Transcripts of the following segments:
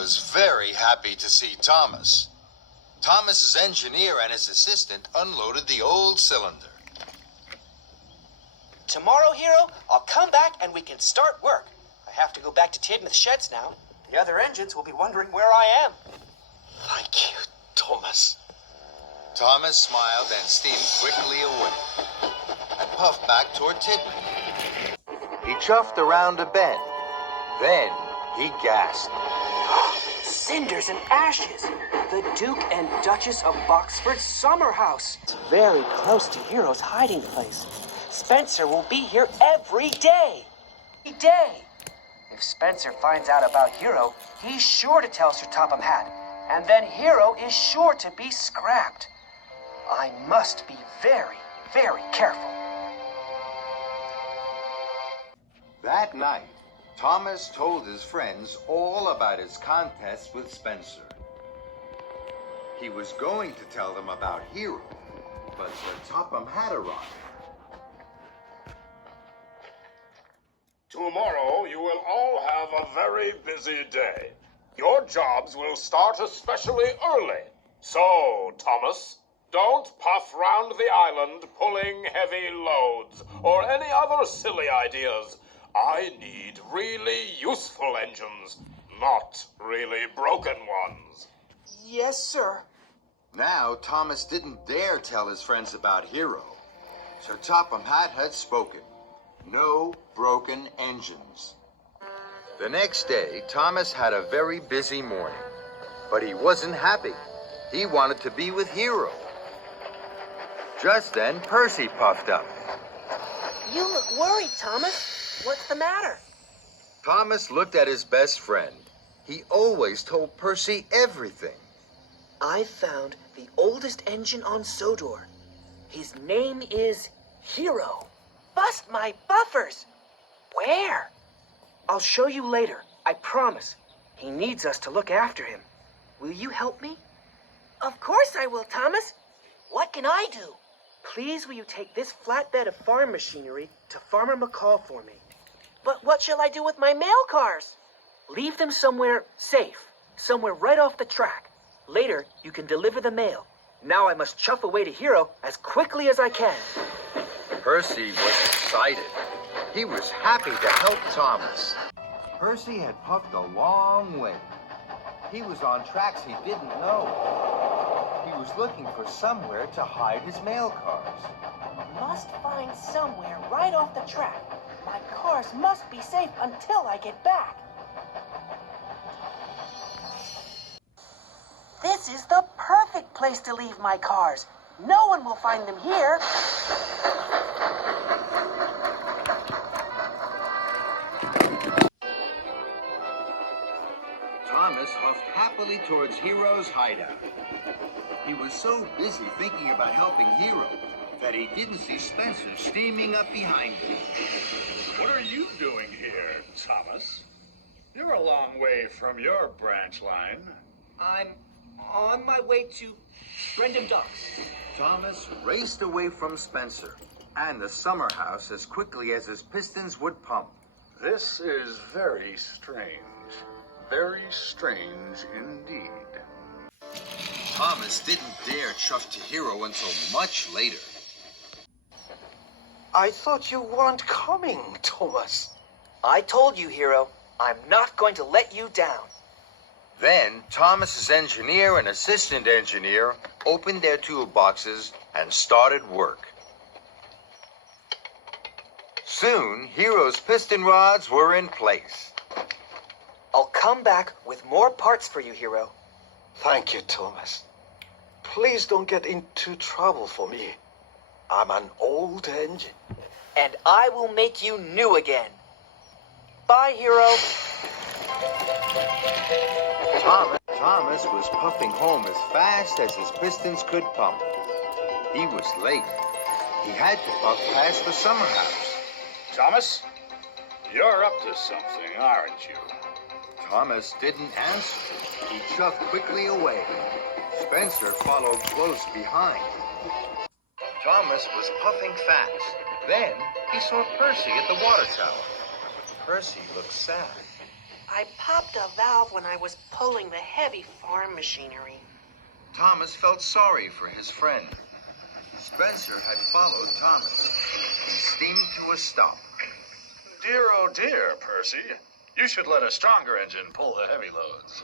was very happy to see Thomas. Thomas's engineer and his assistant unloaded the old cylinder. Tomorrow, Hero, I'll come back and we can start work. I have to go back to Tidmouth Sheds now. The other engines will be wondering where I am. Thank you, Thomas. Thomas smiled and steamed quickly away and puffed back toward Tidmouth. He chuffed around a bend. Then he gasped. Cinders and ashes. The Duke and Duchess of Boxford's summer house. It's very close to Hero's hiding place. Spencer will be here every day. Every day. If Spencer finds out about Hero, he's sure to tell Sir Topham Hatt. And then Hero is sure to be scrapped. I must be very, very careful. That night, Thomas told his friends all about his contest with Spencer. He was going to tell them about Hero, but Sir Topham Hatt arrived. Tomorrow you will all have a very busy day. Your jobs will start especially early. So, Thomas, don't puff round the island pulling heavy loads or any other silly ideas. I need really useful engines, not really broken ones. Yes, sir. Now, Thomas didn't dare tell his friends about Hero. Sir Topham Hatt had spoken. No broken engines. The next day, Thomas had a very busy morning. But he wasn't happy. He wanted to be with Hero. Just then, Percy puffed up. You look worried, Thomas. What's the matter? Thomas looked at his best friend. He always told Percy everything. I found the oldest engine on Sodor. His name is Hero. Bust my buffers! Where? I'll show you later, I promise. He needs us to look after him. Will you help me? Of course I will, Thomas. What can I do? Please will you take this flatbed of farm machinery to Farmer McCall for me? But what shall I do with my mail cars? Leave them somewhere safe, somewhere right off the track. Later, you can deliver the mail. Now I must chuff away to Hero as quickly as I can. Percy was excited. He was happy to help Thomas. Percy had puffed a long way. He was on tracks he didn't know. He was looking for somewhere to hide his mail cars. Must find somewhere right off the track. My cars must be safe until I get back. This is the perfect place to leave my cars. No one will find them here. Thomas huffed happily towards Hero's hideout. He was so busy thinking about helping Hero that he didn't see Spencer steaming up behind him. What are you doing here, Thomas? You're a long way from your branch line. I'm on my way to Brendan Docks. Thomas raced away from Spencer and the summer house as quickly as his pistons would pump. This is very strange. Very strange indeed. Thomas didn't dare chuff to Hero until much later. I thought you weren't coming, Thomas. I told you, Hero, I'm not going to let you down. Then Thomas's engineer and assistant engineer opened their toolboxes and started work. Soon, Hero's piston rods were in place. I'll come back with more parts for you, Hero. Thank you, Thomas. Please don't get into trouble for me. I'm an old engine. And I will make you new again. Bye, Hero. Thomas was puffing home as fast as his pistons could pump. He was late. He had to puff past the summer house. Thomas, you're up to something, aren't you? Thomas didn't answer. He chuffed quickly away. Spencer followed close behind. Thomas was puffing fast. Then he saw Percy at the water tower. Percy looked sad. I popped a valve when I was pulling the heavy farm machinery. Thomas felt sorry for his friend. Spencer had followed Thomas. He steamed to a stop. Dear, oh dear, Percy. You should let a stronger engine pull the heavy loads.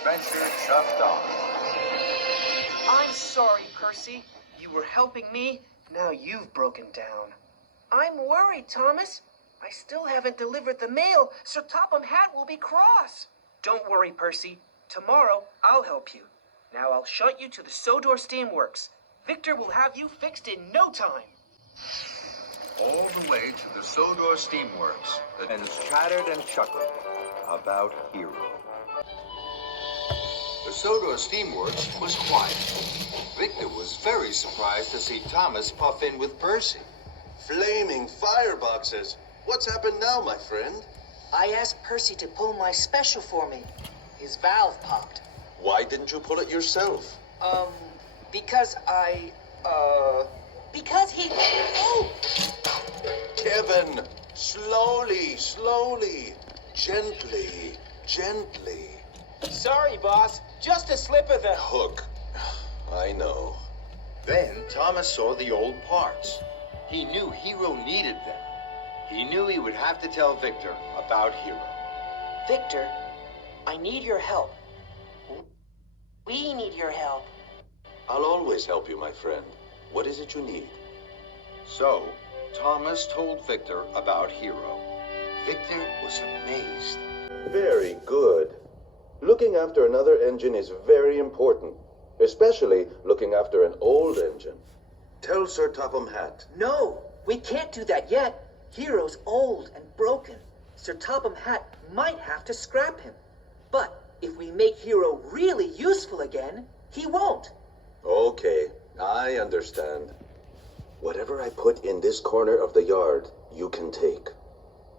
Spencer chuffed off. I'm sorry, Percy. You were helping me. Now you've broken down. I'm worried, Thomas. I still haven't delivered the mail. Sir Topham Hatt will be cross. Don't worry, Percy. Tomorrow, I'll help you. Now I'll shunt you to the Sodor Steamworks. Victor will have you fixed in no time. All the way to the Sodor Steamworks, the friends chattered and chuckled about Hero. The Sodor Steamworks was quiet. Victor was very surprised to see Thomas puff in with Percy. Flaming fireboxes. What's happened now, my friend? I asked Percy to pull my special for me. His valve popped. Why didn't you pull it yourself? Because Because he... Oh! Kevin, slowly, slowly. Gently, gently. Sorry, boss. Just a slip of the... Hook. I know. Then Thomas saw the old parts. He knew Hero needed them. He knew he would have to tell Victor about Hero. Victor, I need your help. We need your help. I'll always help you, my friend. What is it you need? So, Thomas told Victor about Hero. Victor was amazed. Very good. Looking after another engine is very important, especially looking after an old engine. Tell Sir Topham Hatt. No, we can't do that yet. Hero's old and broken. Sir Topham Hatt might have to scrap him. But if we make Hero really useful again, he won't. Okay, I understand. Whatever I put in this corner of the yard, you can take.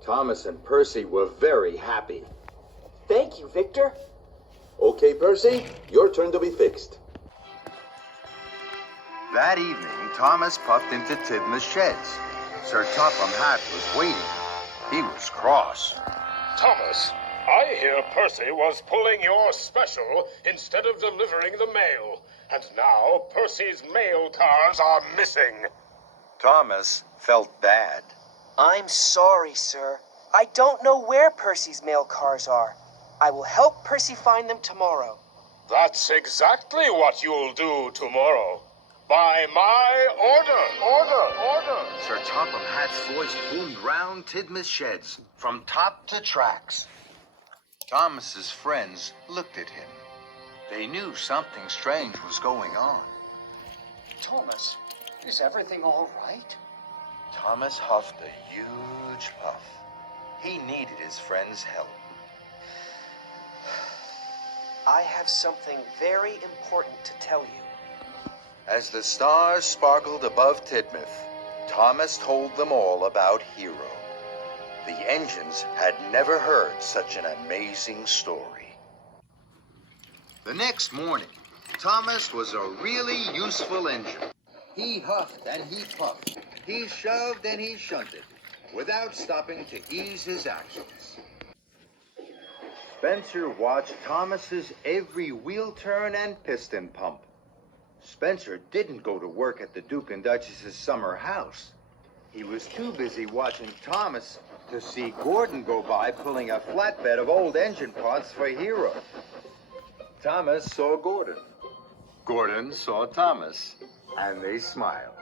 Thomas and Percy were very happy. Thank you, Victor. Okay, Percy, your turn to be fixed. That evening, Thomas puffed into Tidmouth's sheds. Sir Topham Hatt was waiting. He was cross. Thomas, I hear Percy was pulling your special instead of delivering the mail. And now Percy's mail cars are missing. Thomas felt bad. I'm sorry, sir. I don't know where Percy's mail cars are. I will help Percy find them tomorrow. That's exactly what you'll do tomorrow. By my order. Sir Topham Hatt's voice boomed round Tidmouth's sheds, from top to tracks. Thomas's friends looked at him. They knew something strange was going on. Thomas, is everything all right? Thomas huffed a huge puff. He needed his friend's help. I have something very important to tell you. As the stars sparkled above Tidmouth, Thomas told them all about Hero. The engines had never heard such an amazing story. The next morning, Thomas was a really useful engine. He huffed and he puffed. He shoved and he shunted, without stopping to ease his actions. Spencer watched Thomas's every wheel turn and piston pump. Spencer didn't go to work at the Duke and Duchess's summer house. He was too busy watching Thomas to see Gordon go by pulling a flatbed of old engine parts for Hero. Thomas saw Gordon. Gordon saw Thomas, and they smiled.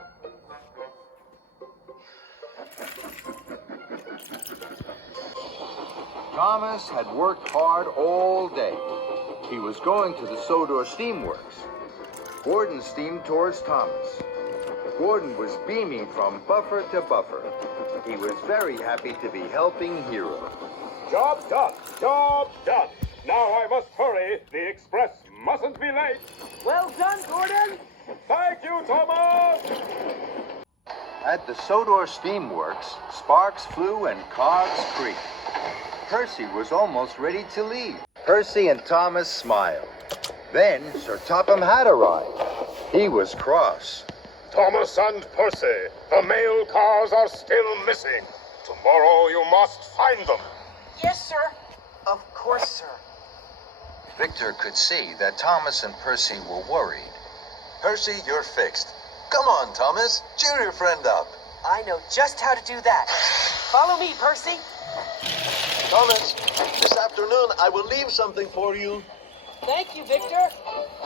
Thomas had worked hard all day. He was going to the Sodor Steamworks. Gordon steamed towards Thomas. Gordon was beaming from buffer to buffer. He was very happy to be helping Hero. Job done. Job done. Now I must hurry. The express mustn't be late. Well done, Gordon. Thank you, Thomas. At the Sodor Steamworks, sparks flew and cogs creaked. Percy was almost ready to leave. Percy and Thomas smiled. Then Sir Topham Hatt arrived. He was cross. Thomas and Percy, the mail cars are still missing. Tomorrow you must find them. Yes, sir. Of course, sir. Victor could see that Thomas and Percy were worried. Percy, you're fixed. Come on, Thomas. Cheer your friend up. I know just how to do that. Follow me, Percy. Thomas, this afternoon I will leave something for you. Thank you, Victor.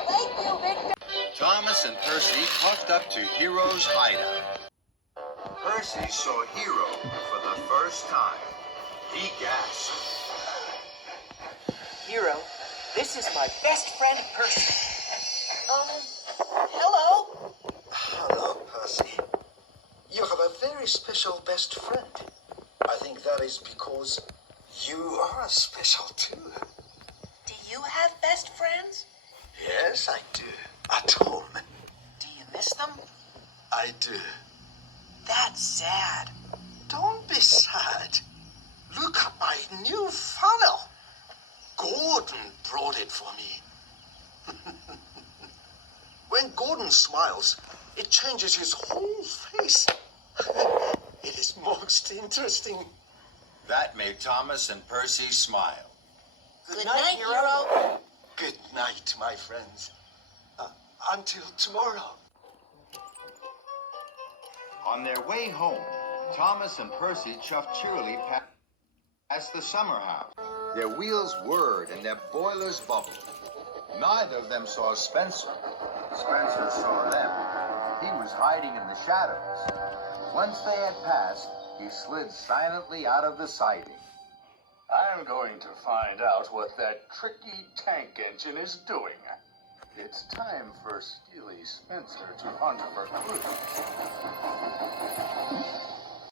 Thank you, Victor. Thomas and Percy walked up to Hero's hideout. Percy saw Hero for the first time. He gasped. Hero, this is my best friend, Percy. Hello? Hello, Percy. You have a very special best friend. I think that is because you are special too. Do you have best friends? Yes, I do. At home. Do you miss them? I do. That's sad. Don't be sad. Look at my new funnel. Gordon brought it for me. When Gordon smiles, it changes his whole face. It is most interesting. That made Thomas and Percy smile. Good night, Hero. Good night, my friends. Until tomorrow. On their way home, Thomas and Percy chuffed cheerily past the summer house. Their wheels whirred and their boilers bubbled. Neither of them saw Spencer. Spencer saw them. He was hiding in the shadows. Once they had passed, he slid silently out of the siding. I'm going to find out what that tricky tank engine is doing. It's time for Steely Spencer to hunt for clues.